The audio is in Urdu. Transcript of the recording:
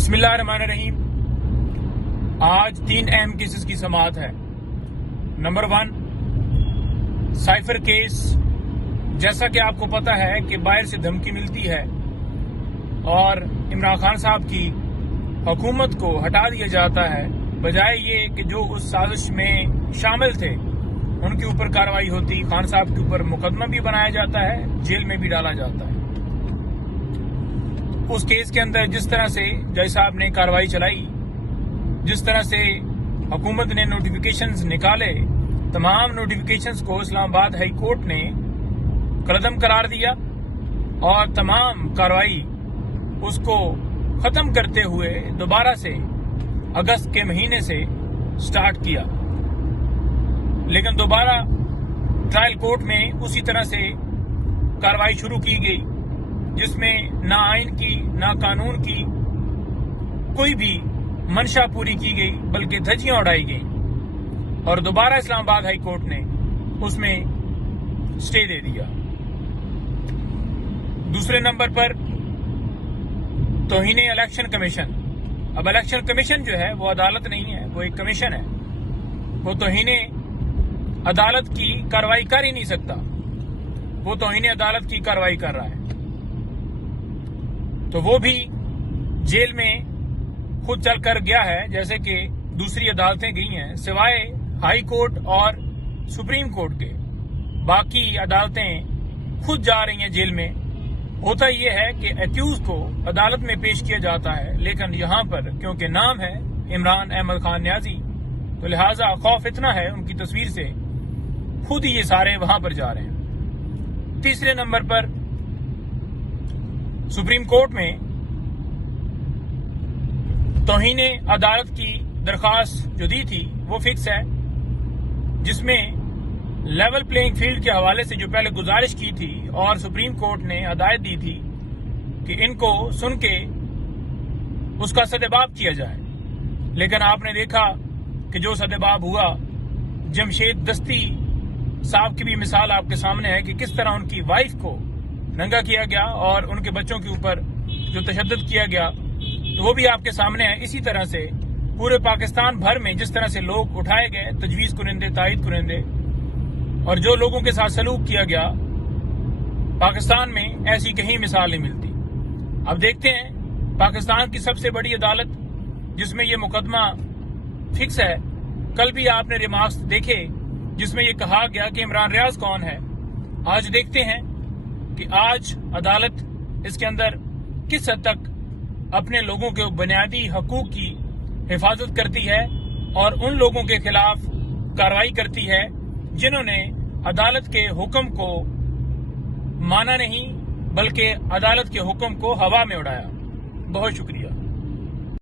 بسم اللہ الرحمن الرحیم۔ آج 3 اہم کیسز کی سماعت ہے۔ Number 1 cipher case. جیسا کہ آپ کو پتا ہے کہ باہر سے دھمکی ملتی ہے اور عمران خان صاحب کی حکومت کو ہٹا دیا جاتا ہے، بجائے یہ کہ جو اس سازش میں شامل تھے ان کے اوپر کارروائی ہوتی، خان صاحب کے اوپر مقدمہ بھی بنایا جاتا ہے، جیل میں بھی ڈالا جاتا ہے۔ اس کیس کے اندر جس طرح سے جج صاحب نے کارروائی چلائی، جس طرح سے حکومت نے نوٹیفیکیشنز نکالے، تمام نوٹیفیکیشنز کو اسلام آباد ہائی کورٹ نے کالعدم قرار دیا اور تمام کارروائی اس کو ختم کرتے ہوئے دوبارہ سے اگست کے مہینے سے سٹارٹ کیا۔ لیکن دوبارہ ٹرائل کورٹ میں اسی طرح سے کارروائی شروع کی گئی، جس میں نہ آئین کی نہ قانون کی کوئی بھی منشا پوری کی گئی، بلکہ دھجیاں اڑائی گئیں اور دوبارہ اسلام آباد ہائی کورٹ نے اس میں سٹے دے دیا۔ دوسرے نمبر پر توہین الیکشن کمیشن۔ اب الیکشن کمیشن جو ہے وہ عدالت نہیں ہے، وہ ایک کمیشن ہے، وہ توہین عدالت کی کارروائی کر ہی نہیں سکتا، وہ توہین عدالت کی کارروائی کر رہا ہے۔ تو وہ بھی جیل میں خود چل کر گیا ہے، جیسے کہ دوسری عدالتیں گئی ہیں، سوائے ہائی کورٹ اور سپریم کورٹ کے باقی عدالتیں خود جا رہی ہیں جیل میں۔ ہوتا یہ ہے کہ ایکیوز کو عدالت میں پیش کیا جاتا ہے، لیکن یہاں پر کیونکہ نام ہے عمران احمد خان نیازی، تو لہٰذا خوف اتنا ہے ان کی تصویر سے، خود ہی یہ سارے وہاں پر جا رہے ہیں۔ تیسرے نمبر پر سپریم کورٹ میں توہین عدالت کی درخواست جو دی تھی وہ فکس ہے، جس میں لیول پلینگ فیلڈ کے حوالے سے جو پہلے گزارش کی تھی اور سپریم کورٹ نے ہدایت دی تھی کہ ان کو سن کے اس کا سدباب کیا جائے، لیکن آپ نے دیکھا کہ جو سدباب ہوا، جمشید دستی صاحب کی بھی مثال آپ کے سامنے ہے کہ کس طرح ان کی وائف کو ننگا کیا گیا اور ان کے بچوں کے اوپر جو تشدد کیا گیا، تو وہ بھی آپ کے سامنے ہے۔ اسی طرح سے پورے پاکستان بھر میں جس طرح سے لوگ اٹھائے گئے، تجویز کنندے، تائید کنندے، اور جو لوگوں کے ساتھ سلوک کیا گیا، پاکستان میں ایسی کہیں مثال نہیں ملتی۔ اب دیکھتے ہیں پاکستان کی سب سے بڑی عدالت جس میں یہ مقدمہ فکس ہے، کل بھی آپ نے ریمارکس دیکھے جس میں یہ کہا گیا کہ عمران ریاض کون ہے۔ آج دیکھتے ہیں کہ آج عدالت اس کے اندر کس حد تک اپنے لوگوں کے بنیادی حقوق کی حفاظت کرتی ہے اور ان لوگوں کے خلاف کارروائی کرتی ہے جنہوں نے عدالت کے حکم کو مانا نہیں، بلکہ عدالت کے حکم کو ہوا میں اڑایا۔ بہت شکریہ۔